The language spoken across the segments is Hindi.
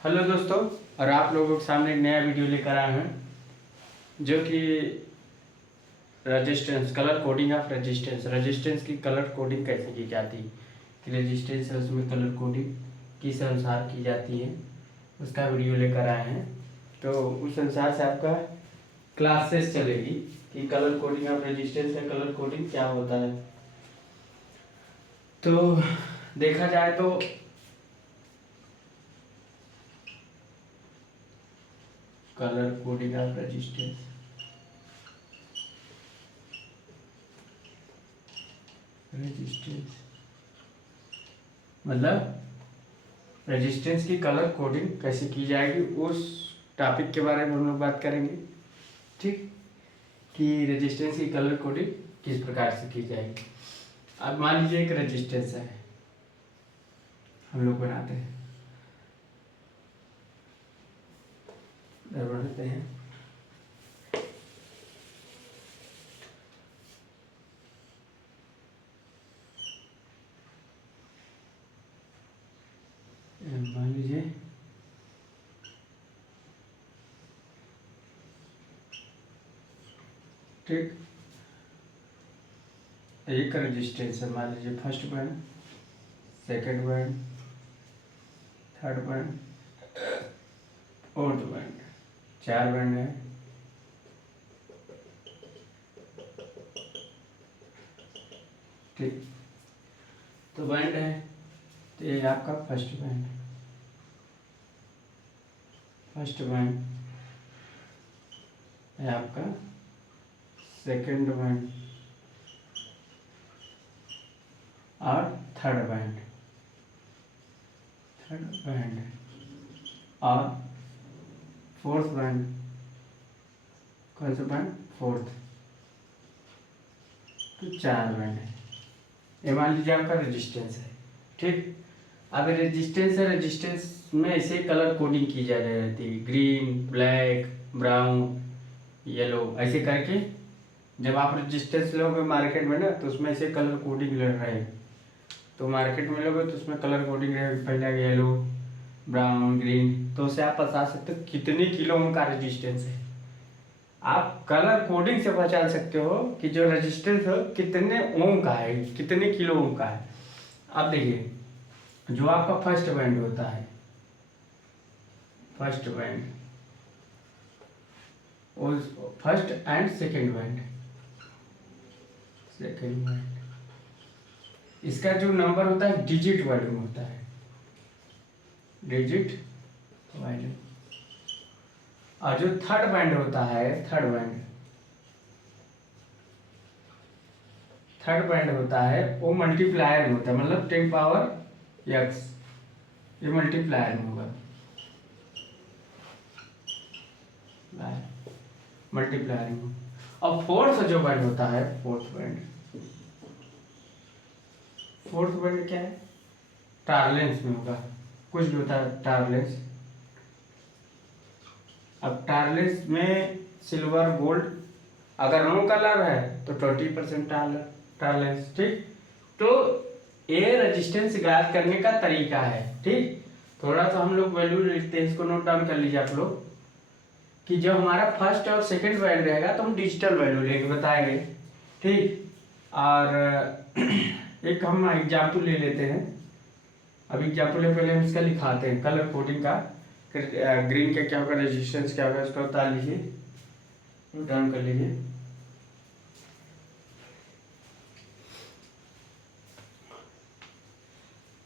हेलो दोस्तों, और आप लोगों के सामने एक नया वीडियो लेकर आए हैं जो कि resistance colour coding of resistance की कलर कोडिंग कैसे की जाती है, कि रेजिस्टेंस है उसमें कलर कोडिंग किस अनुसार की जाती है उसका वीडियो लेकर आए हैं। तो उस अनुसार से आपका क्लासेस चलेगी कि कलर कोडिंग ऑफ रेजिस्टेंस का कलर कोडिंग क्या होता है। तो देखा जाए तो कलर कोडिंग ऑफ रेजिस्टेंस मतलब रेजिस्टेंस की कलर कोडिंग कैसे की जाएगी, उस टॉपिक के बारे में हम लोग बात करेंगे। ठीक, कि रेजिस्टेंस की कलर कोडिंग किस प्रकार से की जाएगी। अब मान लीजिए एक रेजिस्टेंस है, हम लोग बनाते हैं बनाते हैं मान लीजिए ठीक, एक रेजिस्टेंस है, मान लीजिए first band, second band, third band, fourth band, 4 band है। ठीक, तो बैंड है, तो ये आपका फर्स्ट बैंड है, आपका सेकंड बैंड और थर्ड बैंड और फोर्थ बैंड। कौन सा बैंड? फोर्थ। तो 4 बैंड है। ये मान लीजिए आपका रेजिस्टेंस है। ठीक, अब रेजिस्टेंस है, रेजिस्टेंस में ऐसे कलर कोडिंग की जा रहती है, ग्रीन, ब्लैक, ब्राउन, येलो, ऐसे करके जब आप रेजिस्टेंस लोगे मार्केट में ना, तो उसमें ऐसे कलर कोडिंग लड़ रहे हैं। तो मार्केट में लोगे तो उसमें कलर कोडिंग रहेगा, पहले येलो, ब्राउन, ग्रीन। तो उससे आप बता सकते हो कितने किलो ओम का रेजिस्टेंस है। आप कलर कोडिंग से पहचान सकते हो कि जो रेजिस्टेंस है कितने ओम का है, कितने किलो ओम का है। अब देखिए, जो आपका फर्स्ट बैंड होता है, फर्स्ट बैंड, उस फर्स्ट एंड सेकेंड बैंड, इसका जो नंबर होता है डिजिट वैल्यू होता है, डिजिट वैल्यू। और जो थर्ड बैंड होता है, थर्ड बैंड होता है वो मल्टीप्लायर में होता है, मतलब 10 पावर एक्स, ये मल्टीप्लायर में होगा, मल्टीप्लायर में। और फोर्थ जो बैंड होता है, फोर्थ बैंड क्या है? टारलेंस में होगा, कुछ भी होता है टारलेंस। अब टारलेंस में सिल्वर, गोल्ड, अगर नो कलर है तो 20% टारलेंस। ठीक, तो ये रेजिस्टेंस ज्ञात करने का तरीका है। ठीक, थोड़ा सा हम लोग वैल्यू लिखते हैं, इसको नोट डाउन कर लीजिए आप लोग, कि जब हमारा फर्स्ट और सेकंड वैल्यू रहेगा तो हम डिजिटल वैल्यू लेंगे, बताएंगे। ठीक, और एक हम एग्जाम्पल ले लेते हैं। अब एग्जाम्पल है, पहले हम इसका लिखाते हैं कलर कोडिंग का। ग्रीन का क्या होगा, रेजिस्टेंस क्या होगा, इसका बता लीजिए, नोट डाउन कर लीजिए।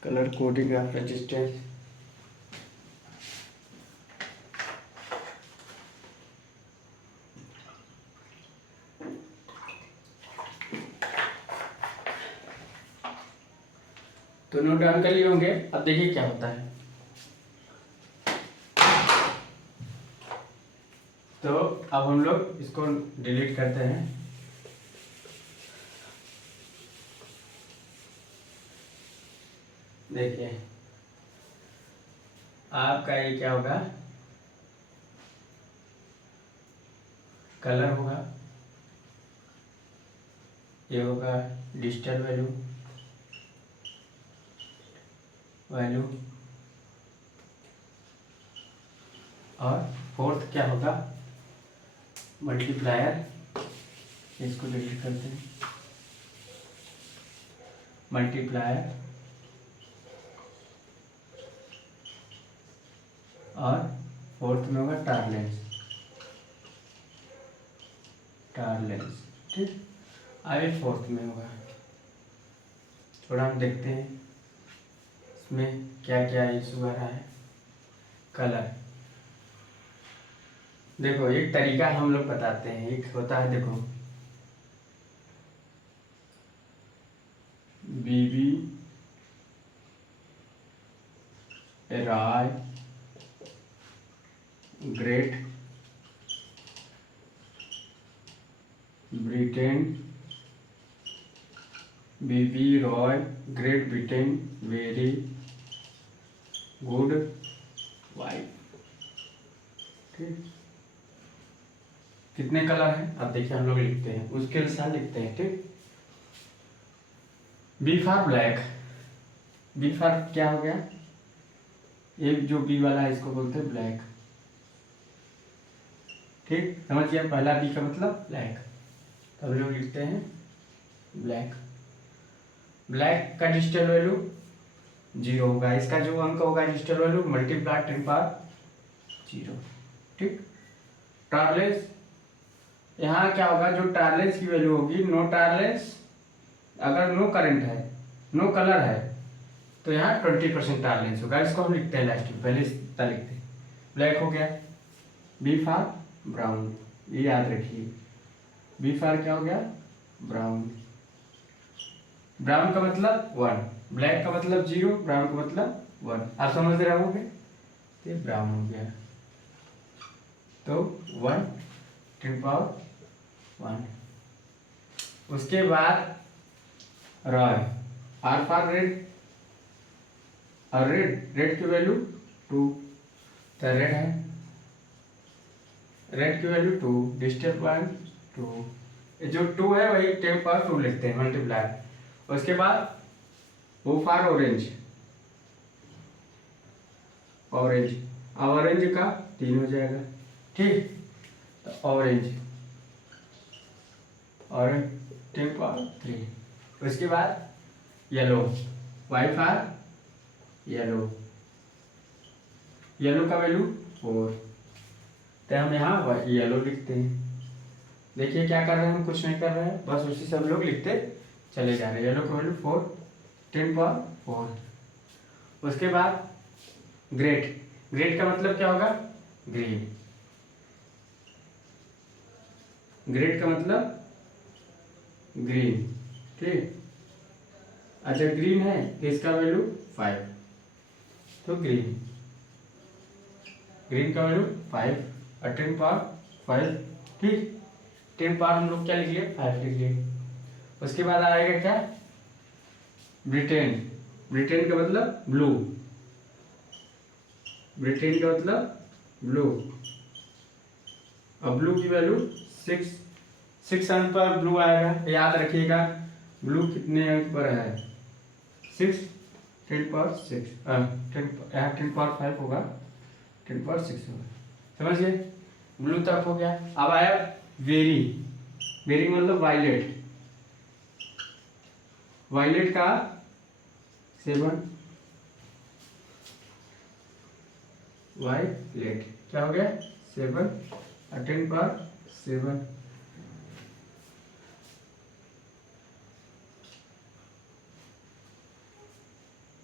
कलर कोडिंग ऑफ रेजिस्टेंस, तो नोट डाउन कर लिए होंगे। अब देखिए क्या होता है। तो अब हम लोग इसको डिलीट करते हैं। देखिए आपका ये क्या होगा, कलर होगा, ये होगा डिजिटल वैल्यू, और फोर्थ क्या होगा, मल्टीप्लायर, इसको डिलीट करते हैं, मल्टीप्लायर और फोर्थ में होगा टार्लेंस, टार्लेंस। ठीक, आगे फोर्थ में होगा, थोड़ा हम देखते हैं इसमें क्या क्या इशू आ रहा है। कलर, देखो एक तरीका हम लोग बताते हैं, एक होता है देखो B B Roy Great Britain, B B Roy Great Britain very good wife. ठीक, कितने कलर हैं अब देखिए, हम लोग लिखते हैं उसके अनुसार लिखते हैं। ठीक, B for black, B for क्या हो गया, एक जो बी वाला है इसको बोलते हैं ब्लैक। ठीक, समझिए पहला बी का मतलब ब्लैक, तो हम लोग लिखते हैं ब्लैक। ब्लैक का डिजिटल वैल्यू 0 होगा, इसका जो अंक होगा डिजिटल वैल्यू मल्टीप्लाई 10 पावर 0। ठीक, टार्लेंस, यहाँ क्या होगा, जो टार्लेंस की वैल्यू होगी, नो टार्लेंस, अगर नो करंट है, नो कलर है, तो यहाँ 20% टार्लेंस होगा, इसको हम लिखते हैं लास्ट में, पहले इतना लिखते हैं। ब्लैक हो गया, बी फॉर ब्राउन, ये याद रखिए, बी फॉर क्या हो गया, ब्राउन। ब्राउन का मतलब 1, ब्लैक का मतलब 0, ब्राउन का मतलब 1, आप समझ रहे होगे, ये ब्राउन हो गया, तो 1 10 पावर 1। उसके बाद रॉय, आर फॉर रेड, और रेड की वैल्यू 2, तो रेड है, रेड की वैल्यू 2, डिजिटल पॉइंट 2, जो 2 है वही 10 पावर 2 लिखते हैं मल्टीप्लाई। उसके बाद O for orange, orange, orange का 3 हो जाएगा। ठीक, तो ऑरेंज, ऑरेंज 10 पावर 3। उसके बाद yellow, Y for yellow, yellow का वैल्यू 4, तो हम यहाँ येलो लिखते हैं। देखिए क्या कर रहे हैं हम, कुछ नहीं कर रहे हैं, बस उसी से हम लोग लिखते चले जा रहे हैं। येलो का वैल्यू 4, 10 पावर 4। उसके बाद ग्रेट, ग्रेट का मतलब क्या होगा, ग्रीन, ग्रेट का मतलब ग्रीन। ठीक, अच्छा ग्रीन है तो इसका वैल्यू 5, तो ग्रीन, ग्रीन का वैल्यू 5 और 10 पावर 5। ठीक, 10 पावर हम लोग क्या लिख लिए, 5 लिख लिए। उसके बाद आएगा क्या, ब्रिटेन, ब्रिटेन का मतलब ब्लू, ब्रिटेन का मतलब ब्लू, और ब्लू की वैल्यू 6 अंक पर ब्लू आएगा, याद रखिएगा ब्लू कितने अंक पर है, 6, 10 पावर 6, 10 पावर 5 होगा, 10 पावर 6 होगा, समझिए। ब्लू तक हो गया। अब आया वेरी, वेरी मतलब वायलेट, वायलेट का 7, वायलेट क्या हो गया 7 और 10 पावर 7।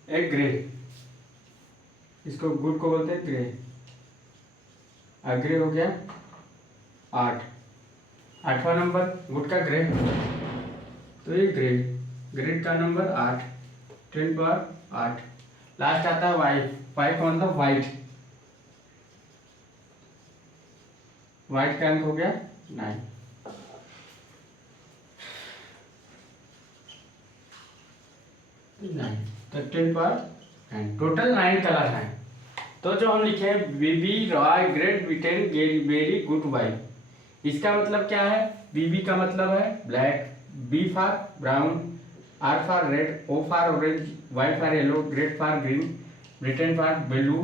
एक ग्रे, इसको गुड को बोलते हैं ग्रे, ग्रे हो गया 8, 8वां नंबर गुड का ग्रे, तो ये ग्रे, ग्रेड का नंबर 8, 10 पावर 8। लास्ट आता है वाइट, वाइट का मतलब वाइट, वाइट का अंक हो गया 9, तो 10 पावर 9, टोटल 9 कलर हैं। तो जो हम लिखे हैं B B Roy Great Britain very good wife, इसका मतलब क्या है, बीबी का मतलब है black, B for brown, R for red, O for orange, Y for yellow, great for green, Britain for blue,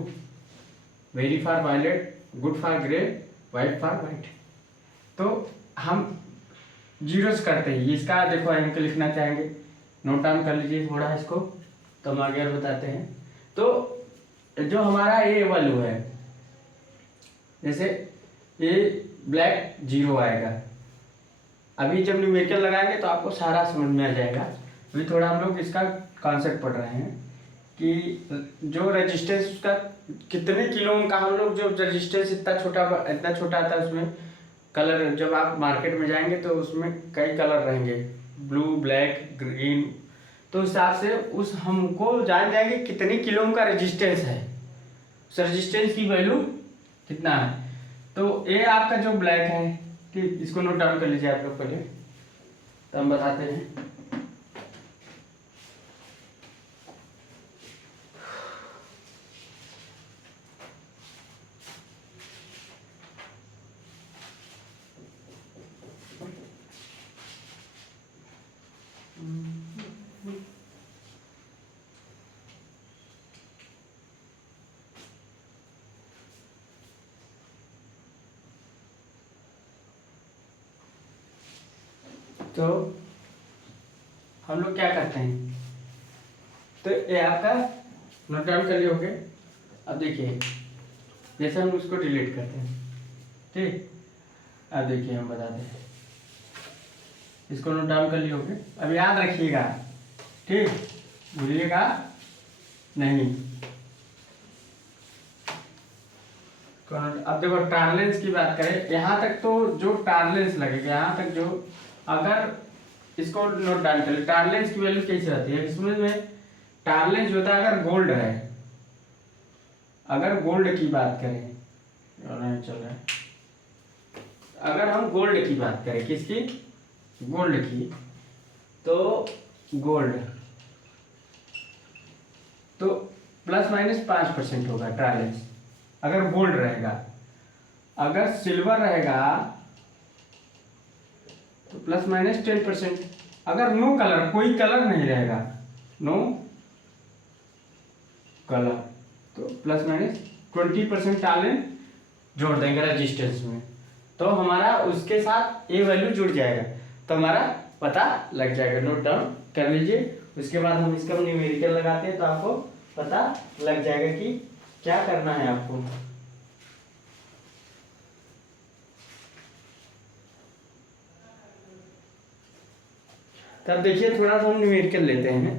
very for violet, good for grey, white for white. तो हम जीरोस करते हैं, इसका देखो अंक लिखना चाहेंगे, नोट डाउन कर लीजिए थोड़ा इसको, तो हम आगे और बताते हैं। तो जो हमारा ए वैल्यू है, जैसे ये ब्लैक 0 आएगा। अभी जब न्यूमेरिकल लगाएंगे तो आपको सारा समझ में आ जाएगा। अभी थोड़ा हम लोग इसका कॉन्सेप्ट पढ़ रहे हैं कि जो रेजिस्टेंस उसका कितने किलो का, हम लोग जो रेजिस्टेंस इतना छोटा आता है उसमें कलर, जब आप मार्केट में जाएंगे तो उसमें कई कलर रहेंगे, ब्लू, ब्लैक, ग्रीन। तो उस हिसाब से उस हमको जान जाएंगे कितने किलो का रेजिस्टेंस है, उस रेजिस्टेंस की वैल्यू कितना है। तो ये आपका जो ब्लैक है, ठीक, इसको नोट डाउन कर लीजिए आप लोग पहले, तो हम बताते हैं। तो हम लोग क्या करते हैं, तो ये आपका नोट डाउन कर लिए होंगे। अब देखिए जैसे हम उसको डिलीट करते हैं, ठीक, अब देखिए हम बताते हैं, इसको नोट डाउन कर लिए होंगे। अब याद रखिएगा, ठीक, भूलिएगा नहीं। अब देखो टार्लेंस की बात करें, यहाँ तक तो जो टार्लेंस लगेगा, यहाँ तक जो, अगर इसको नोट डाउन करें, टार्लेंस की वैल्यू कैसे आती है इसमें में, टार्लेंस जो होता है अगर गोल्ड है, अगर गोल्ड की बात करें, चल रहा है, अगर हम गोल्ड की बात करें, किसकी, गोल्ड की, तो गोल्ड तो ±5% होगा टार्लेंस, अगर गोल्ड रहेगा। अगर सिल्वर रहेगा तो ±10%। अगर नो कलर, कोई कलर नहीं रहेगा, नो कलर, तो ±20% टार्लेंस जोड़ देंगे रेजिस्टेंस में, तो हमारा उसके साथ ये वैल्यू जुड़ जाएगा, तो हमारा पता लग जाएगा। नोट डाउन कर लीजिए। उसके बाद हम इसका न्यूमेरिकल लगाते हैं तो आपको पता लग जाएगा कि क्या करना है आपको। तब देखिए थोड़ा सा हम न्यूमेरिकल लेते हैं।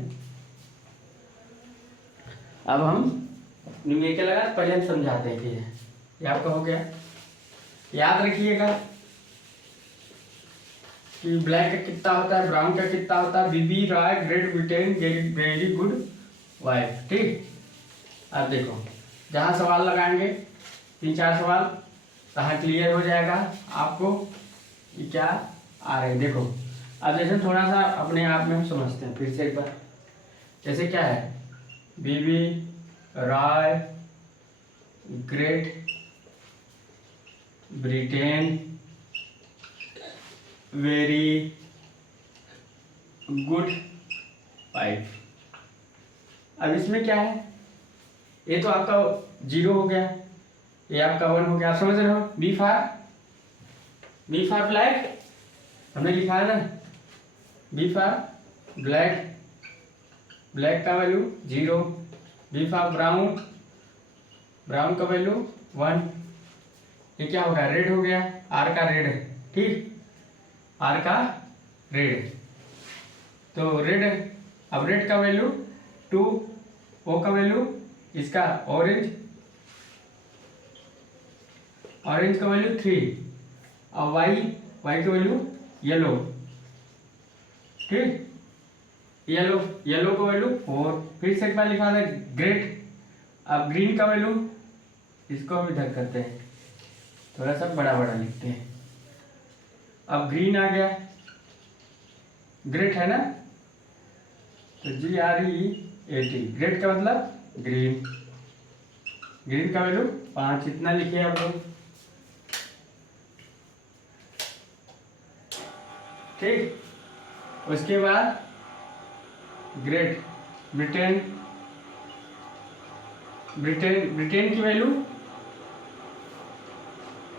अब हम न्यूमेरिकल लगा, पहले हम समझाते हैं कि ये आपका हो गया। याद रखिएगा कि ब्लैक का कितना होता है, ब्राउन का कितना होता है, B B Roy, Great Britain, very good wife, ठीक। अब देखो जहाँ सवाल लगाएंगे 3-4 सवाल, कहाँ क्लियर हो जाएगा आपको कि क्या आ रहे हैं। देखो अब जैसे थोड़ा सा अपने आप में हम समझते हैं फिर से एक बार, जैसे क्या है, B B Roy, Great Britain, very good wife. अब इसमें क्या है, ये तो आपका 0 हो गया, ये आपका 1 हो गया, आप समझ रहे हो। बी फॉर ब्लैक हमने लिखा है ना, बी फॉर ब्लैक, ब्लैक का value 0, B for brown, brown का वैल्यू 1। ये क्या हो गया, रेड हो गया, आर का रेड है, ठीक, आर का रेड, तो रेड, अब रेड का वैल्यू 2, ओ का वैल्यू इसका ऑरेंज, ऑरेंज का वैल्यू 3, और वाई का वैल्यू येलो, ठीक, येलो का वैल्यू 4। फिर से एक बार लिखा है ग्रेट। अब ग्रीन का वैल्यू, इसको हम इधर करते हैं, थोड़ा सा बड़ा बड़ा लिखते हैं। अब ग्रीन आ गया, ग्रेट है ना, तो GREAT, ग्रेट का मतलब ग्रीन, ग्रीन का वैल्यू 5, इतना लिखिए आप लोग, ठीक। उसके बाद ग्रेट ब्रिटेन, ब्रिटेन की वैल्यू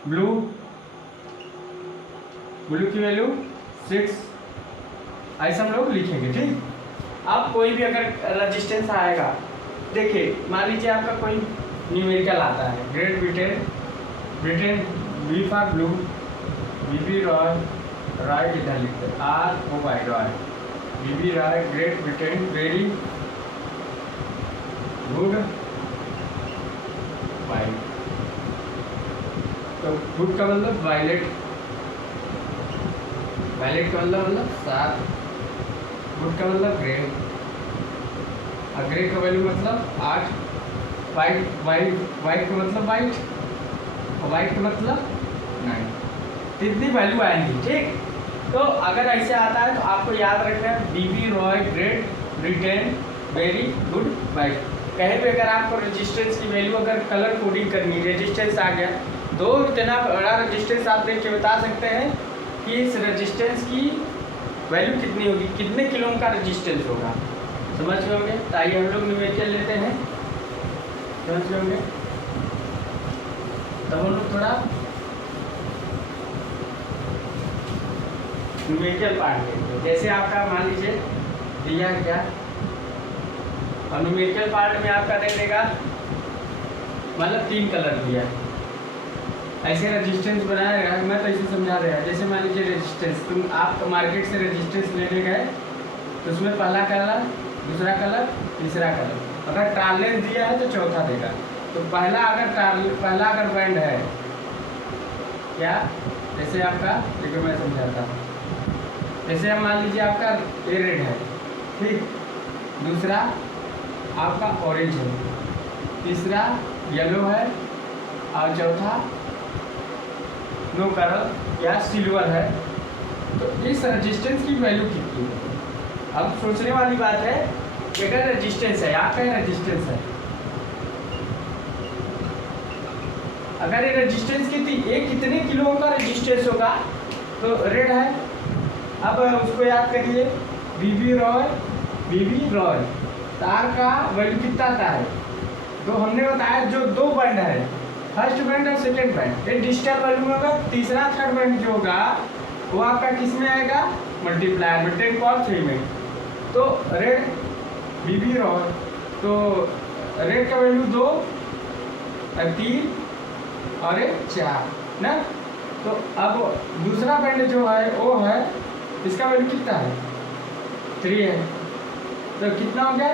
ब्लू, ब्लू की वैल्यू 6, ऐसा हम लोग लिखेंगे। ठीक, अब कोई भी अगर रेजिस्टेंस आएगा, देखिए मान लीजिए आपका कोई न्यूमेरिकल आता है, Great Britain, Britain V for blue, B B Roy, Roy किधर लिखते हैं, ROY Roy, B B Roy Great Britain very good white. तो गुड का मतलब वायलेट, वायलेट का मतलब 7, गुड का मतलब ग्रे, और ग्रे का वैल्यू मतलब 8, वाइट वाइट वाइट का मतलब वाइट, और वाइट का मतलब 9। इतनी वैल्यू आएंगी। ठीक, तो अगर ऐसे आता है तो आपको याद रखना है B B Roy Great Britain very good white. कहीं भी अगर आपको रेजिस्टेंस की वैल्यू अगर कलर कोडिंग करनी है, रेजिस्टेंस आ गया, दो इतना बड़ा रेजिस्टेंस आप देख के बता सकते हैं कि इस रेजिस्टेंस की वैल्यू कितनी होगी, कितने किलो ओम का रेजिस्टेंस होगा। समझ गए होंगे? तो आइए हम लोग न्यूमेरिकल लेते हैं, समझ गए होंगे? तब हम लोग थोड़ा न्यूमेरिकल पार्ट लेते हैं। जैसे आपका मान लीजिए दिया क्या, और न्यूमेरिकल पार्ट में आपका दे देगा मतलब 3 कलर दिया, ऐसे रेजिस्टेंस बनाएगा। मैं तो ऐसे समझा रहा है, जैसे मान लीजिए रेजिस्टेंस, तुम आप मार्केट से रेजिस्टेंस लेने गए तो उसमें पहला कलर, दूसरा कलर, तीसरा कलर, अगर ट्रांसलेंस दिया है तो चौथा देगा। तो पहला अगर बैंड है क्या, जैसे आपका, देखो मैं समझाता हूँ, जैसे हम मान लीजिए आपका ये रेड है, ठीक, दूसरा आपका ऑरेंज है, तीसरा येलो है, और चौथा नो कलर या सिल्वर है। तो इस रेजिस्टेंस की वैल्यू कितनी है? अब सोचने वाली बात है कि अगर रेजिस्टेंस है, आपका रेजिस्टेंस है, अगर ये रेजिस्टेंस कितनी, ये कितने किलो ओम का रेजिस्टेंस होगा, तो रेड है। अब उसको याद करिए, बीबी रॉय तार का वैल्यू कितना आता है, तो हमने बताया जो 2 बैंड है, फर्स्ट बैंड और सेकेंड बैंड, ये डिजिटल वैल्यू होगा। तीसरा थर्ड बैंड जो होगा वो आपका किस में आएगा, मल्टीप्लायर में, 10 पावर 3 में। तो रेड बीबी रॉय, तो रेड का वैल्यू 2, 3 और 4 ना। तो अब दूसरा बैंड जो है वो है, इसका वैल्यू कितना है, 3 है, तो कितना हो गया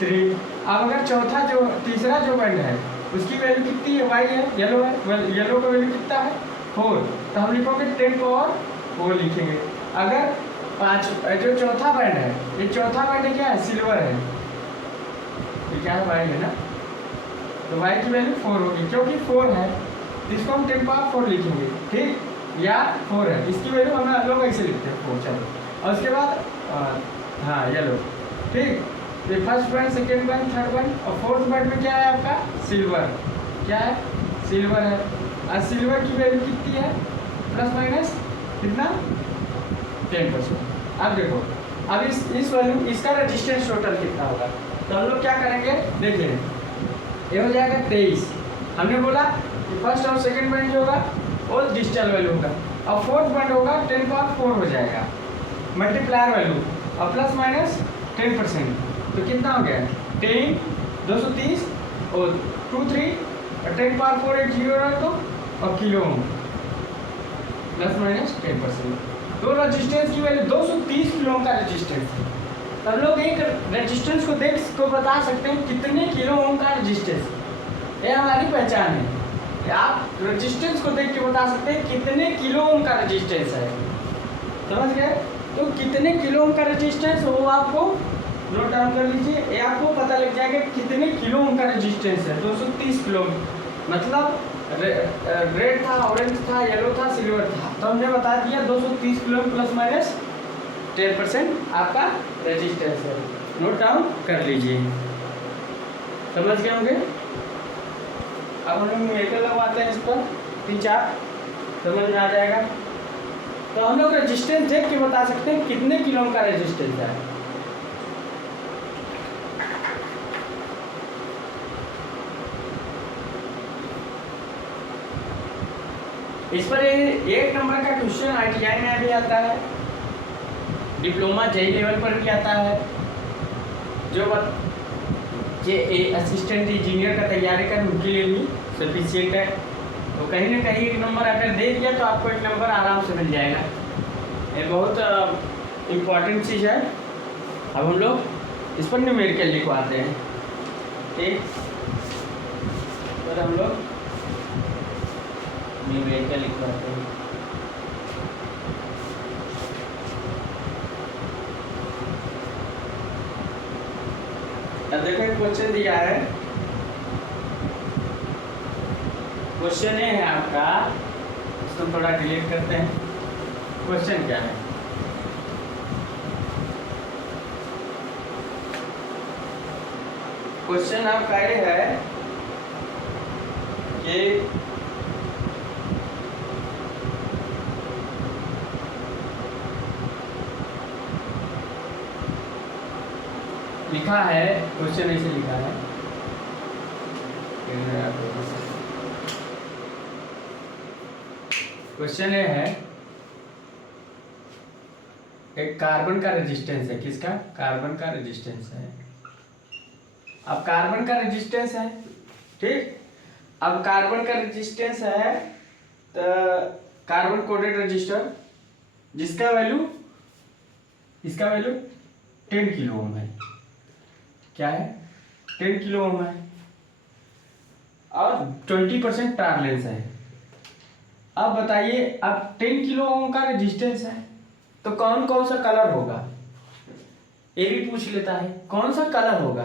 3। अब अगर चौथा जो तीसरा जो बैंड है उसकी वैल्यू कितनी है, वाई है, येलो है, येलो का वैल्यू कितना है 4, तो हम लिखोगे 10 पावर 4 लिखेंगे। अगर 5 जो चौथा बैंड है, ये चौथा बैंड क्या है, सिल्वर है, ये क्या है, वाई है ना, तो वाई की वैल्यू 4 होगी, क्योंकि 4 है, इसको हम 10 पावर 4 लिखेंगे। ठीक, या 4 है, इसकी वैल्यू हम लोग ऐसे लिखते हैं 4। चलो, और उसके बाद हाँ येलो, ठीक, ये first band, second band, third band, और फोर्थ बैंड में क्या है आपका, सिल्वर, क्या है, सिल्वर है। और सिल्वर की वैल्यू कितनी है, प्लस माइनस कितना, 10%। अब देखो, अब इस वैल्यू, इसका रेजिस्टेंस टोटल कितना होगा, तो हम लोग क्या करेंगे, देखिए ये हो जाएगा 23। हमने बोला कि फर्स्ट और सेकेंड बैंड जो होगा वो डिजिटल वैल्यू होगा, और फोर्थ बैंड होगा 10 पावर 4 हो जाएगा, मल्टीप्लायर वैल्यू, और प्लस माइनस 10%, तो कितना हो गया 10, 230 और 2 3 और 10 पावर 4 एक 0 है, तो और किलो ओम प्लस माइनस 10%। तो रेजिस्टेंस की वैल्यू 230 किलो ओम का रेजिस्टेंस है। हम लोग एक रेजिस्टेंस को देख को बता सकते हैं कितने किलो ओम का रेजिस्टेंस, ये हमारी पहचान है। आप रेजिस्टेंस को देख के बता सकते हैं कितने किलो ओम का रेजिस्टेंस है, समझ गए? तो कितने किलो ओम का रेजिस्टेंस वो आपको नोट डाउन कर लीजिए, ये आपको पता लग जाएगा कितने किलो ओम का रेजिस्टेंस है। 230 किलो ओम, मतलब रेड था, ऑरेंज था, येलो था, सिल्वर था, तो हमने बता दिया 230 किलो ओम प्लस माइनस 10% आपका रेजिस्टेंस है। नोट डाउन कर लीजिए, समझ गए होंगे? अब हम लोग न्यूमेरिकल लगवाते हैं इस पर 3-4, समझ में आ जाएगा। तो हम लोग रेजिस्टेंस देख के बता सकते हैं कितने किलो ओम का रेजिस्टेंस है। इस पर 1 नंबर का क्वेश्चन ITI में भी आता है, डिप्लोमा JEE लेवल पर भी आता है। जो असिस्टेंट इंजीनियर का तैयारी कर उनके लिए भी सफिशिएंट है। तो कहीं ना कहीं 1 नंबर अगर दे दिया तो आपको 1 नंबर आराम से मिल जाएगा। ये बहुत इम्पोर्टेंट चीज़ है। अब हम लोग इस पर न्यूमेरिकल लिखवाते हैं, ठीक। पर हम लोग न्यूमेरिकल लिखवाते हैं। अब देखो क्वेश्चन दिया है, क्वेश्चन ये है आपका, इसको थोड़ा डिलीट करते हैं। क्वेश्चन क्या है? क्वेश्चन आपका ये है कि लिखा है, क्वेश्चन ऐसे लिखा है, क्वेश्चन ये है, एक कार्बन का रेजिस्टेंस है। किसका? कार्बन का रेजिस्टेंस है। अब कार्बन का रेजिस्टेंस है, ठीक। अब कार्बन का रेजिस्टेंस है तो कार्बन कोटेड रजिस्टर, जिसका वैल्यू, इसका वैल्यू 10 किलो ओम है। क्या है? 10 किलो ओम है और 20% टॉलरेंस है। अब बताइए, अब 10 किलो ओम का रेजिस्टेंस है तो कौन कौन सा कलर होगा, ये भी पूछ लेता है। कौन सा कलर होगा?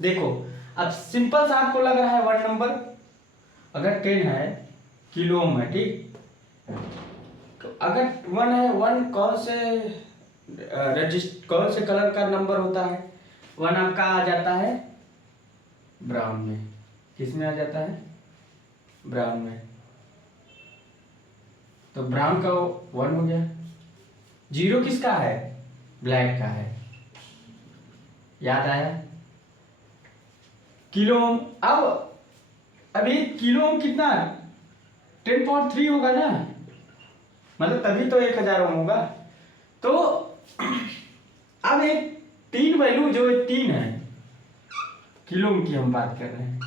देखो, अब सिंपल सा आपको लग रहा है 1 नंबर, अगर 10 है किलो ओम है, ठीक। तो अगर 1 है, 1 कौन से कलर का नंबर होता है? 1 आपका आ जाता है ब्राउन में। किस में आ जाता है? ब्राउन में। तो ब्राउन का 1 हो गया। 0 किसका है? ब्लैक का है। याद आया? Kilo ohm. अब ये किलो ओम कितना? 10.3 होगा ना, मतलब तभी तो 1000 ओम होगा। तो अब एक 3 वैल्यू, जो 3 है किलो ओम की हम बात कर रहे हैं,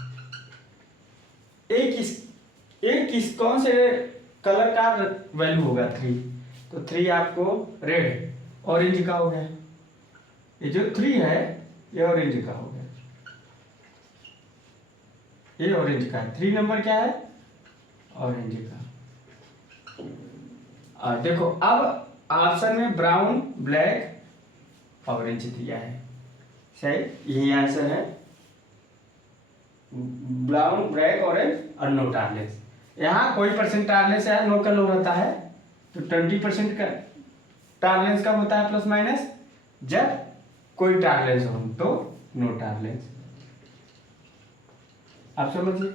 एक कौन से कलर का वैल्यू होगा? 3। तो 3 आपको रेड, ऑरेंज का हो गया। ये जो 3 है ये ऑरेंज का हो गया, ये ऑरेंज का है। 3 नंबर क्या है? ऑरेंज का। और देखो, अब ऑप्शन में ब्राउन, ब्लैक, ऑरेंज दिया है। सही, यही आंसर है। ब्राउन, ब्लैक, ऑरेंज और नो टॉलरेंस। यहाँ कोई परसेंट टॉलरेंस है, नो का लो रहता है। तो 20% का टॉलरेंस कब होता है? प्लस माइनस, जब कोई टॉलरेंस हो तो नो टॉलरेंस। आप समझिए,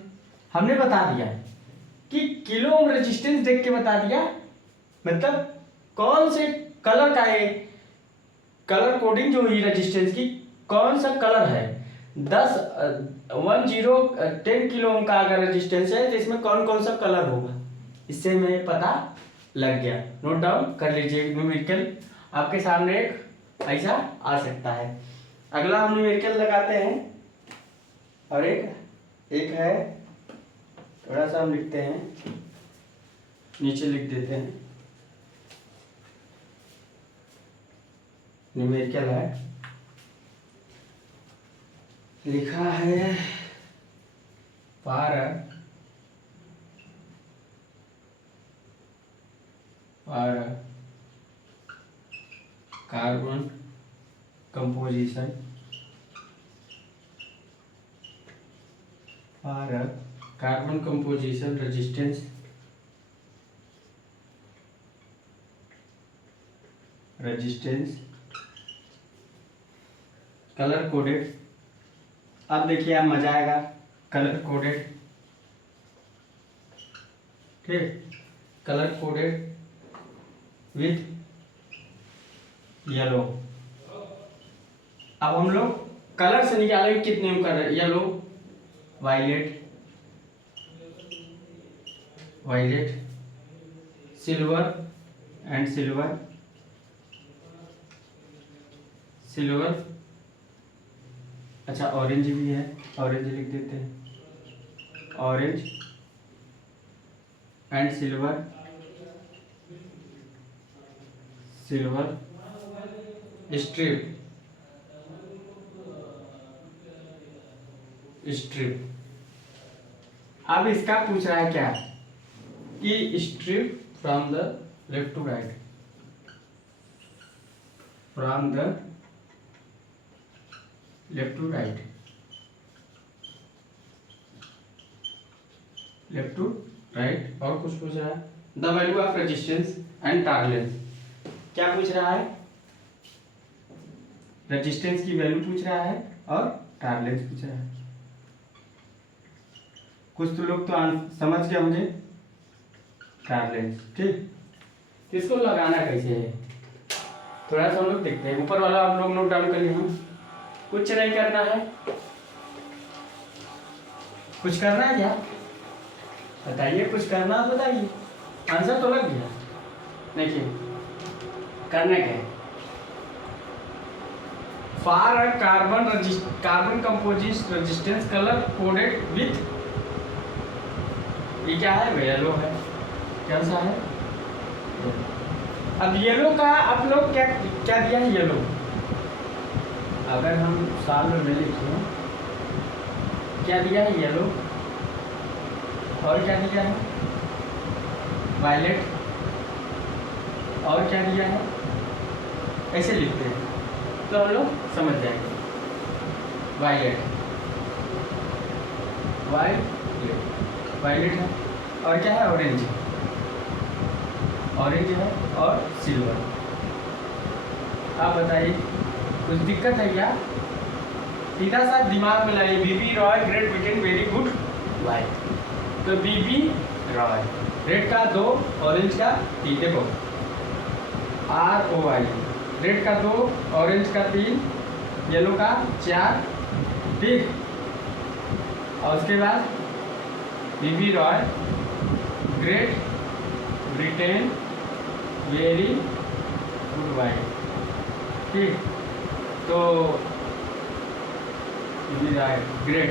हमने बता दिया कि किलो ओम रेजिस्टेंस देख के बता दिया, मतलब कौन से कलर का है, कलर कोडिंग जो हुई रेजिस्टेंस की, कौन सा कलर है। 10 किलो ओम का अगर रेजिस्टेंस है तो इसमें कौन कौन सा कलर होगा, इससे हमें पता लग गया। नोट डाउन कर लीजिए। न्यूमेरिकल आपके सामने एक ऐसा आ सकता है। अगला हम न्यूमेरिकल लगाते हैं, और एक है, थोड़ा सा हम लिखते हैं, नीचे लिख देते हैं। न्यूमेरिकल है, लिखा है for carbon composition, for carbon composition resistance colour coded. अब देखिए, आप मजा आएगा। कलर कोडेड, ठीक, कलर कोडेड विथ येलो। अब हम लोग कलर से निकालेंगे कितने में colour, yellow, violet, silver and silver. अच्छा ऑरेंज भी है, ऑरेंज लिख देते हैं, ऑरेंज एंड सिल्वर स्ट्रिप। अब इसका पूछ रहा है क्या कि strip from the left to right, from the left to right, left to right. और कुछ पूछ रहा है, the value of resistance and tolerance. क्या पूछ रहा है, रेजिस्टेंस की वैल्यू पूछ रहा है और टॉलरेंस पूछ रहा है। कुछ तो लोग तो समझ गए होंगे टॉलरेंस, ठीक। किसको लगाना कैसे है थोड़ा सा हम लोग देखते हैं। ऊपर वाला आप लोग नोट डाउन करिए, हम कुछ नहीं करना है। कुछ करना है क्या बताइए, कुछ करना है बताइए, आंसर तो लग गया। देखिए करने के for a carbon composite resistance colour coded with, ये क्या है, येलो है, क्या सा है। अब येलो का आप लोग क्या क्या दिया है, येलो। अगर हम साल में लिखें क्या दिया है, येलो, और क्या दिया है, वायलेट, और क्या दिया है, ऐसे लिखते हैं तो हम लोग समझ जाएंगे। वायलेट वायलेट है, और क्या है, ऑरेंज है, और सिल्वर। आप बताइए कुछ दिक्कत है क्या, सीधा सा दिमाग में लाइए। B B Roy Great Britain very good white, तो बीबी रॉय रेड का 2, ऑरेंज का 3, देखो ROY, रेड का 2, ऑरेंज का 3, येलो का 4, ठीक। और उसके बाद B B Roy Great Britain very good white, ठीक। तो बीबी रॉय ग्रेट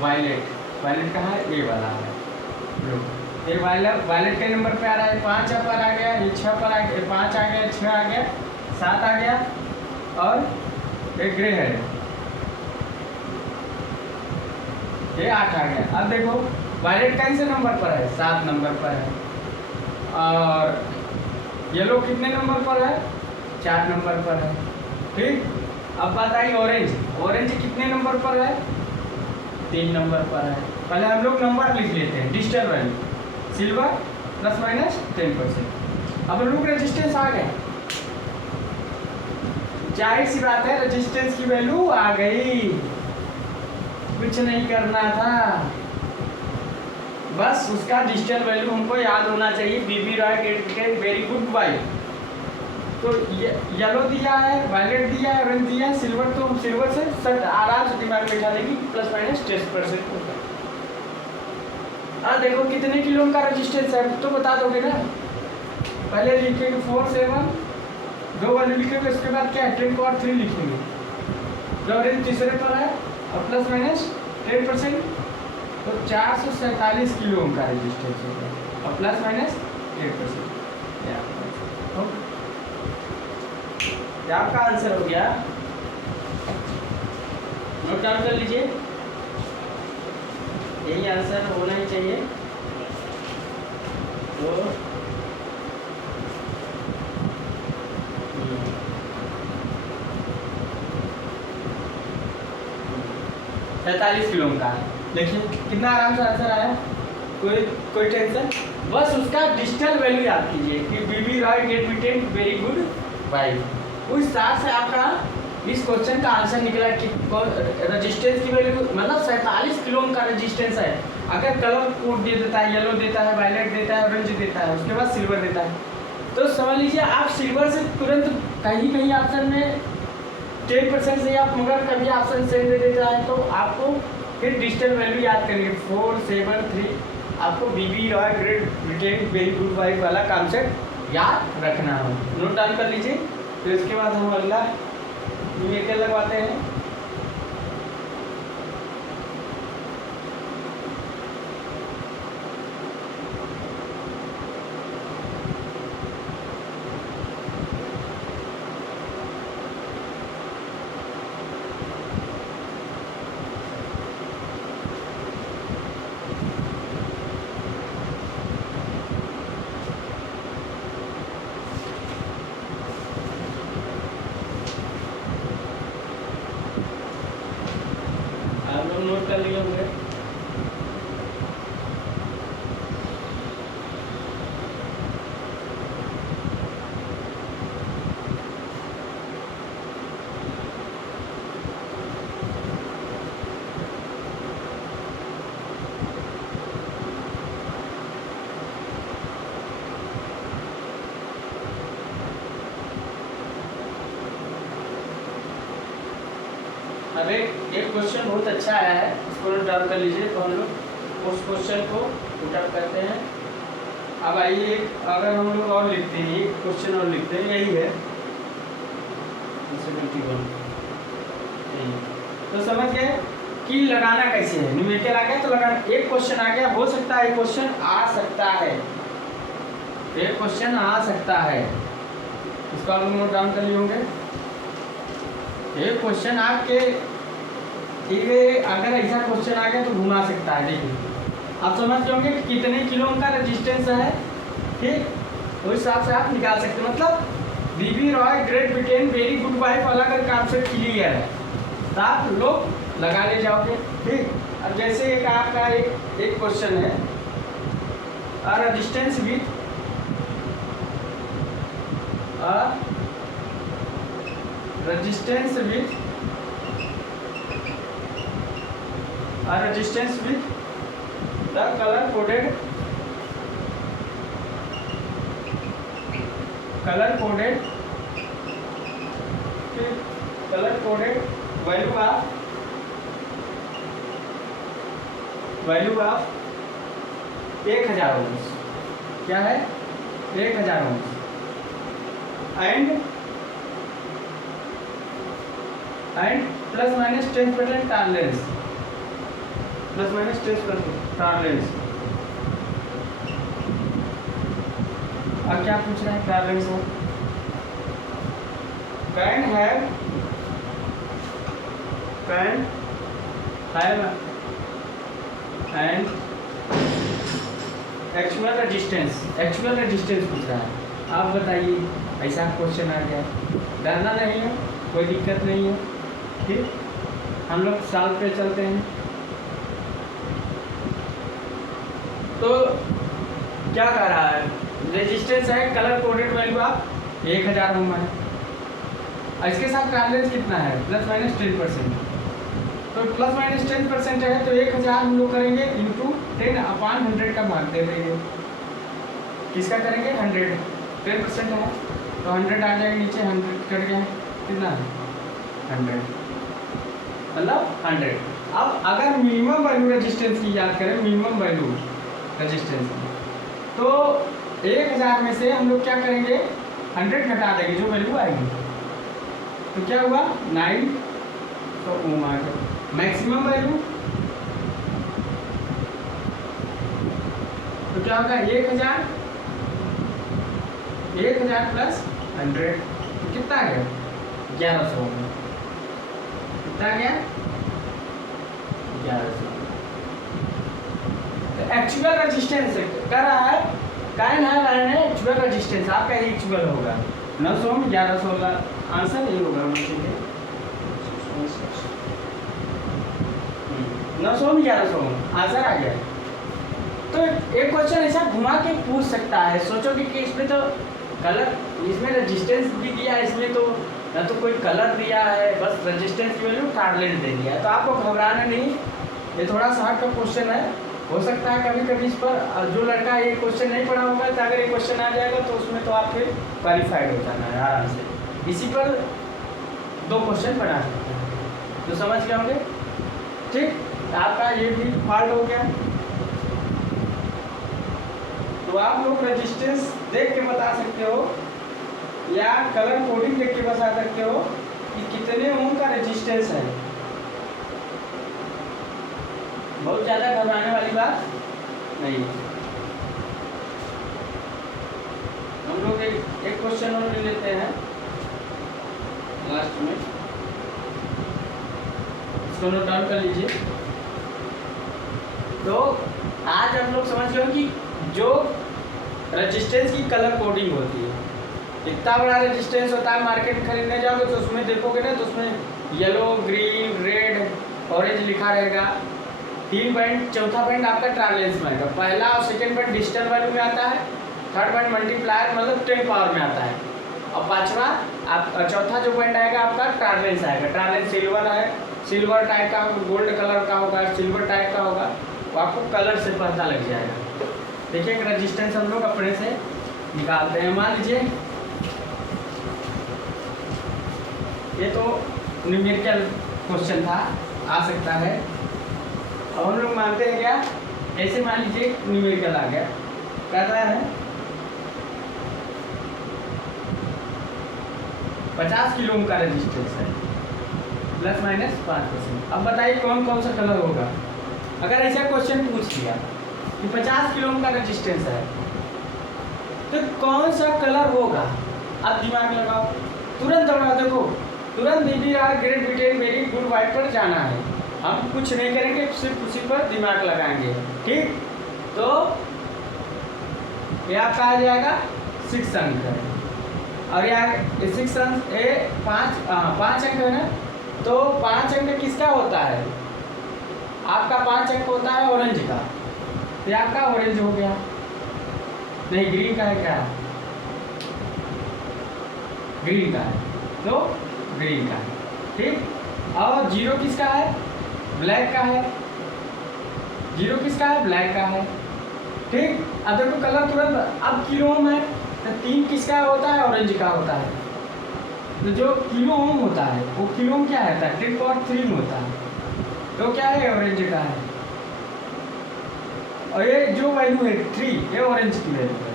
वायलेट कहाँ है, ये वाला है, ये वायलेट के नंबर पे आ रहा है, 5 पर आ गया, ये 6 पर आ गया, 5 आ गया, 6 आ गया, 7 आ गया, और एक ग्रे है, ये 8 आ गया। अब देखो वायलेट कौन से नंबर पर है, 7 नंबर पर है, और येलो कितने नंबर पर है, 4 नंबर पर है, ठीक। अब बात आई ऑरेंज कितने नंबर पर है, 3 नंबर पर है। पहले हम लोग नंबर लिख लेते हैं, डिजिटल वैल्यू, सिल्वर ±10%। अब हम लोग रेजिस्टेंस आ गए, जाहिर सी बात है रेजिस्टेंस की वैल्यू आ गई, कुछ नहीं करना था, बस उसका डिजिटल वैल्यू हमको याद होना चाहिए। B B Roy great very good white, तो येलो दिया है, वायलेट दिया है, ऑरेंज दिया है, सिल्वर, तो सिल्वर से सब आराम से दिमाग में बैठा देगी, ±10% होगा। हाँ देखो कितने किलो का रेजिस्टेंस है तो बता दोगे ना, पहले लिखेंगे 4 7, 2 वैल्यू लिखेंगे, उसके बाद क्या है 10 को और 3 लिखेंगे, जो ऑरेंज तीसरे पर है, और ±10%, तो 447 किलो ओम का रेजिस्टेंस होगा, और ±10%। क्या आपका आंसर हो गया, नोट डाउन कर लीजिए, यही आंसर होना ही चाहिए। तो 47 किलो का, देखिए कितना आराम से आंसर आया, कोई टेंशन, बस उसका डिजिटल वैल्यू याद कीजिए कि B B Roy Great Britain very good white. उस हिसाब से आपका इस क्वेश्चन का आंसर निकला कि रेजिस्टेंस की वैल्यू मतलब 47 किलो ओम का रेजिस्टेंस है। अगर कलर कोड दे देता है, येलो देता है, वायलेट देता है, ऑरेंज देता है, उसके बाद सिल्वर देता है, तो समझ लीजिए आप सिल्वर से तुरंत कहीं ऑप्शन में 10% से आप मगर कभी ऑप्शन सेम दे देता है, तो आपको फिर डिजिटल वैल्यू याद करेंगे 4 7 3, आपको B B Roy Great Britain very good wife वाला कॉन्सेप्ट याद रखना हो, नोट डाउन कर लीजिए। तो इसके बाद हम अगला न्यूमेरिकल लगवाते हैं। आप लोग नोट कर लिए होंगे। अब एक क्वेश्चन बहुत अच्छा आया है, इसको नोट डाउन कर लीजिए। तो हम लोग उस क्वेश्चन को पुटअप करते हैं। अब आइए, अगर हम लोग और लिखते हैं, एक क्वेश्चन और लिखते हैं, यही है 71। तो समझ गए कि लगाना कैसे है। न्यूमेरिकल आ गया तो लगाना, एक क्वेश्चन आ गया, हो सकता है एक क्वेश्चन आ सकता है, एक क्वेश्चन आ सकता है, इसको आप लोग नोट डाउन कर लिए होंगे। एक क्वेश्चन आपके अगर ऐसा क्वेश्चन आ गया तो घुमा सकता है। देखिए आप समझ जाओगे कि कितने किलो का रेजिस्टेंस है, ठीक, उस हिसाब से आप निकाल सकते हैं। मतलब B B Roy Great Britain very good wife वाला अगर कॉन्सेप्ट क्लियर है तो आप लोग लगा ले जाओगे, ठीक। अब जैसे एक आपका एक क्वेश्चन है, resistance with resistance with the color coded value of 1000 ohms, क्या है 1000 ohms, and plus minus 10% tolerance, plus minus 10% tolerance। अब क्या पूछ रहा है टॉलरेंस में, can have and actual resistance पूछ रहा है। आप बताइए, ऐसा क्वेश्चन आ गया, डरना नहीं है, कोई दिक्कत नहीं है, ठीक। हम लोग साल पे चलते हैं। तो क्या कह रहा है, रेजिस्टेंस है, कलर कोडेड वैल्यू आप 1000 ओम है, इसके साथ टॉलरेंस कितना है, प्लस माइनस 10%। तो प्लस माइनस 10% है तो 1000 हम लोग करेंगे इंटू 10/100 का भाग दे देंगे। किसका करेंगे, 100, 10% है तो 100 आ जाएगा नीचे, 100 कट गया, कितना 100, मतलब 100। अब अगर मिनिमम वैल्यू रेजिस्टेंस की याद करें, मिनिमम वैल्यू रेजिस्टेंस की, तो 1000 में से हम लोग क्या करेंगे, 100 घटा देंगे, जो वैल्यू आएगी, तो क्या हुआ 900 ओम आ गया। मैक्सिमम वैल्यू तो क्या होगा 1000 प्लस 100, तो कितना आ गया 1100 ओम, कितना आ गया 1100। तो एक्चुअल रेजिस्टेंस कर रहा है, काइन है एक्चुअल रेजिस्टेंस, आपका ही एक्चुअल होगा 900 ओम 1100, आंसर यही होगा। 900 ओम 1100 ओम आंसर आ गया। तो एक क्वेश्चन ऐसा घुमा के पूछ सकता है, सोचोगे कि इसमें तो कलर, इसमें रेजिस्टेंस भी दिया है, इसमें तो ना तो कोई कलर दिया है, बस रेजिस्टेंस की वैल्यू टॉलरेंस दे दिया है। तो आपको घबराना नहीं, ये थोड़ा सा हार्ड का क्वेश्चन है, हो सकता है कभी कभी इस पर जो लड़का ये क्वेश्चन नहीं पढ़ा होगा, तो अगर ये क्वेश्चन आ जाएगा तो उसमें तो आप फिर क्वालिफाइड हो जाना है आराम से। इसी पर 2 क्वेश्चन बना सकते हैं, तो समझ गए होंगे, ठीक। आपका ये भी फॉल्ट हो गया, तो आप लोग रेजिस्टेंस देख के बता सकते हो या कलर कोडिंग देख के बता सकते हो कि कितने ओम का रेजिस्टेंस है। बहुत ज़्यादा घबराने वाली बात नहीं। हम लोग एक क्वेश्चन और ले लेते हैं लास्ट में, इसको नोट डाउन कर लीजिए। तो आज हम लोग समझ गए कि जो रेजिस्टेंस की कलर कोडिंग होती है, इतना बड़ा रेजिस्टेंस होता है, मार्केट में खरीदने जाओगे तो उसमें देखोगे ना, तो उसमें येलो, ग्रीन, रेड, ऑरेंज लिखा रहेगा। 3 पॉइंट, चौथा पॉइंट आपका ट्रांसलेंस में आएगा, पहला और सेकेंड पॉइंट डिजिटल वैल्यू में आता है, थर्ड पॉइंट मल्टीप्लायर मतलब 10 पावर में आता है, और पांचवा आप चौथा जो पॉइंट आएगा आपका ट्रांसलेंस आएगा। ट्रांसलेंस सिल्वर है, सिल्वर टाइप का, गोल्ड कलर का होगा, सिल्वर टाइप का होगा, तो आपको कलर से पता लग जाएगा। देखिए एक रेजिस्टेंस हम लोग अपने से निकालते हैं। मान लीजिए ये तो न्यूमेरिकल क्वेश्चन था, आ सकता है। अब हम लोग मानते हैं क्या, ऐसे मान लीजिए न्यूमेरिकल आ गया, कहता है 50 किलो ओम का रेजिस्टेंस है, प्लस माइनस 5%। अब बताइए कौन कौन सा कलर होगा। अगर ऐसा क्वेश्चन पूछ लिया कि 50 किलो ओम का रेजिस्टेंस है तो कौन सा कलर होगा, आप दिमाग लगाओ, तुरंत दौड़ा, देखो तुरंत DBR great Britain very good white पर जाना है। हम कुछ नहीं करेंगे, सिर्फ उसी पर दिमाग लगाएंगे, ठीक। तो ये आपका आ जाएगा 6 अंक है, और यार 6 अंक 5 अंक है ना, तो 5 अंक किसका होता है, आपका 5 अंक होता है ऑरेंज का, तो आपका ऑरेंज हो गया। नहीं, ग्रीन का है क्या, ग्रीन का है, तो ग्रीन का है, ठीक। और 0 किसका है, ब्लैक का है, 0 किसका है, ब्लैक का है, ठीक। अब देखो कलर तुरंत, अब किलो ओम है तो 3 किसका होता है, ऑरेंज का होता है। तो जो किलो ओम होता है वो किलो ओम क्या रहता है, 10⁻³ में होता है, तो क्या है, ऑरेंज का है। और ये जो वैल्यू है 3, ये ऑरेंज की वैल्यू है।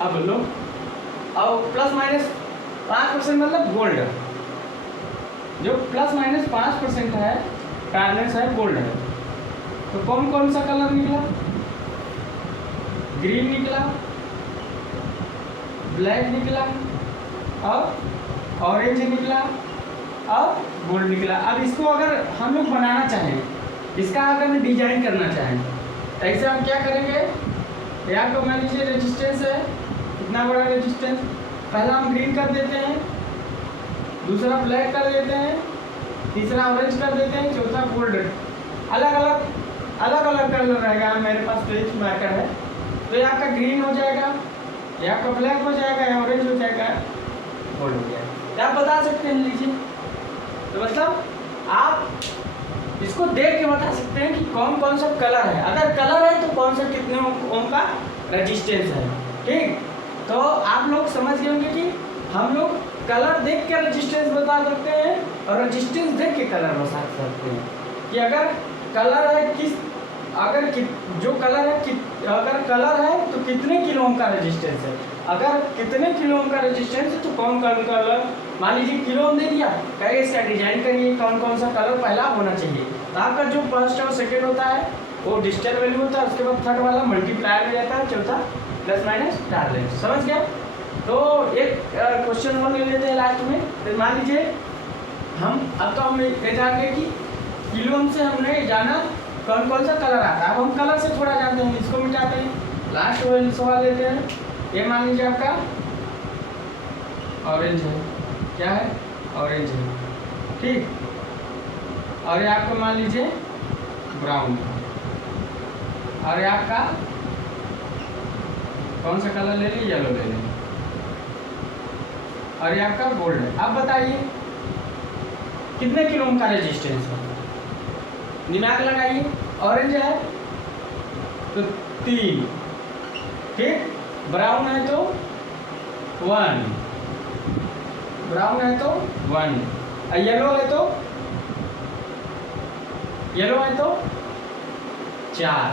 अब लो, और प्लस माइनस 5% मतलब गोल्ड, जो प्लस माइनस 5% है ट्रांसलेंस है, गोल्ड है। तो कौन कौन सा कलर निकला, ग्रीन निकला, ब्लैक निकला, और ऑरेंज निकला, और गोल्ड निकला। अब इसको अगर हम लोग बनाना चाहें, इसका अगर हम डिजाइन करना चाहें, तो ऐसे हम क्या करेंगे, यहाँ को मान लीजिए रेजिस्टेंस है, कितना बड़ा रेजिस्टेंस, पहला हम ग्रीन कर देते हैं, दूसरा ब्लैक कर देते हैं, तीसरा ऑरेंज कर देते हैं, चौथा गोल्ड। अलग अलग कलर रहेगा, मेरे पास तो एक मार्कर है, तो ये आपका ग्रीन हो जाएगा, ये आपका ब्लैक हो जाएगा, या ऑरेंज हो जाएगा, गोल्ड हो जाएगा। आप बता सकते हैं, लीजिए। तो मतलब आप इसको देख के बता सकते हैं कि कौन कौन सा कलर है, अगर कलर है तो कौन सा कितने ओम का रेजिस्टेंस है, ठीक। तो आप लोग समझ गए होंगे कि हम लोग कलर देख के रेजिस्टेंस बता सकते हैं, और रेजिस्टेंस देख के कलर बता सकते हैं कि अगर कलर है किस, अगर जो कलर है अगर कलर है तो कितने किलो ओम का रेजिस्टेंस है, अगर कितने किलो ओम का रेजिस्टेंस है तो कौन कौन कलर, मान लीजिए किलो ओम दे दिया, कहिए इसका डिजाइन करिए कौन कौन सा कलर पहला होना चाहिए। तो आपका जो फर्स्ट और सेकेंड होता है वो डिजिटल वैल्यू होता है, उसके बाद थर्ड वाला मल्टीप्लायर में जाता है, चौथा प्लस माइनस ट्रांसलेंस, समझ गया। तो एक क्वेश्चन और ले लेते हैं लास्ट में। तो मान लीजिए हम अब तो हम ये जान गए कि किलो ओम से हमने जाना कौन कौन सा कलर आता है। अब हम कलर से थोड़ा जानते हैं, इसको मिटाते हैं, लास्ट वाले सवाल लेते हैं। ये मान लीजिए आपका ऑरेंज है, क्या है, ऑरेंज है, ठीक। और ये आपको मान लीजिए ब्राउन, और ये आपका कौन सा कलर ले लें, येलो ले लें, और ये आपका गोल्ड है। अब बताइए कितने किलो ओम का रेजिस्टेंस है, दिमाग लगाइए। ऑरेंज है तो 3, ठीक। ब्राउन है तो 1, ब्राउन है तो 1, और येलो है तो 4,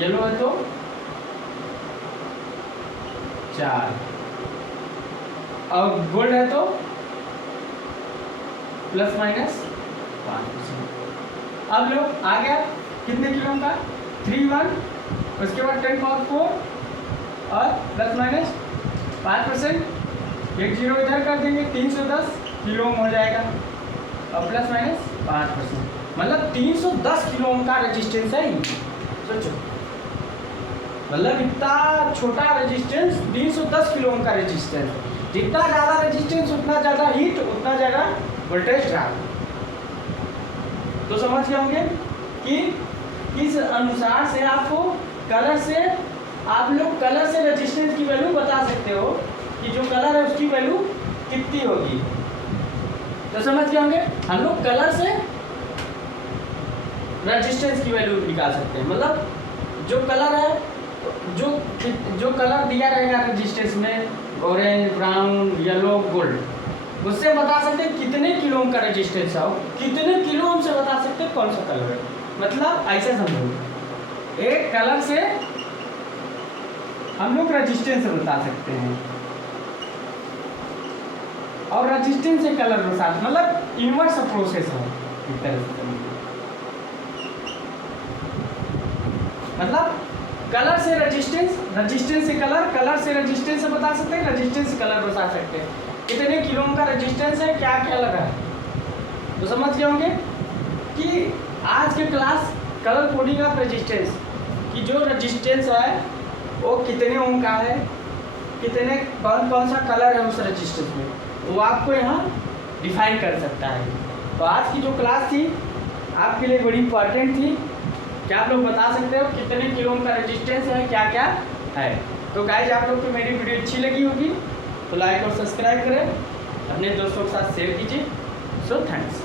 येलो है तो 4, और गोल्ड है तो प्लस माइनस 5%। अब लो आ गया कितने किलो का 3 1, उसके बाद 10 पावर 4 और प्लस माइनस 5%, एक जीरो इधर कर देंगे 310 किलो ओम हो जाएगा और प्लस माइनस 5%, मतलब 310 किलो ओम का रेजिस्टेंस है। सोचो मतलब इतना छोटा रेजिस्टेंस 310 किलो ओम का रेजिस्टेंस, जितना ज़्यादा रेजिस्टेंस उतना ज़्यादा हीट, उतना ज़्यादा वोल्टेज ड्रॉप। तो समझ गए होंगे कि इस अनुसार से आपको कलर से आप लोग कलर से रेजिस्टेंस की वैल्यू बता सकते हो कि जो कलर है उसकी वैल्यू कितनी होगी। तो समझ गए होंगे हम लोग कलर से रेजिस्टेंस की वैल्यू निकाल सकते हैं। मतलब जो कलर है, जो कलर दिया रहेगा रेजिस्टेंस में, ऑरेंज, ब्राउन, येलो, गोल्ड, उससे बता सकते हैं कितने किलो ओम का रेजिस्टेंस है, कितने किलो ओम से बता सकते हैं कौन सा कलर है। मतलब ऐसे समझो, एक कलर से हम लोग रेजिस्टेंस बता सकते हैं और रेजिस्टेंस से कलर बता, मतलब इनवर्स प्रोसेस है एक तरह से। मतलब कलर से रेजिस्टेंस, रेजिस्टेंस से कलर, कलर से रेजिस्टेंस से बता सकते हैं, रेजिस्टेंस से कलर बता सकते हैं कितने किलो ओम का रेजिस्टेंस है, क्या क्या लगा है। तो समझ गए होंगे कि आज के class colour coding of resistance कि जो रेजिस्टेंस है वो कितने ओम का है, कितने कौन कौन सा कलर है उस रेजिस्टेंस में, वो आपको यहाँ डिफाइन कर सकता है। तो आज की जो क्लास थी आपके लिए बड़ी इंपॉर्टेंट थी। क्या आप लोग बता सकते हो कितने किलो ओम का रेजिस्टेंस है, क्या क्या है। तो गाइज आप लोग को मेरी वीडियो अच्छी लगी होगी तो लाइक और सब्सक्राइब करें, अपने दोस्तों के साथ शेयर कीजिए। So thanks.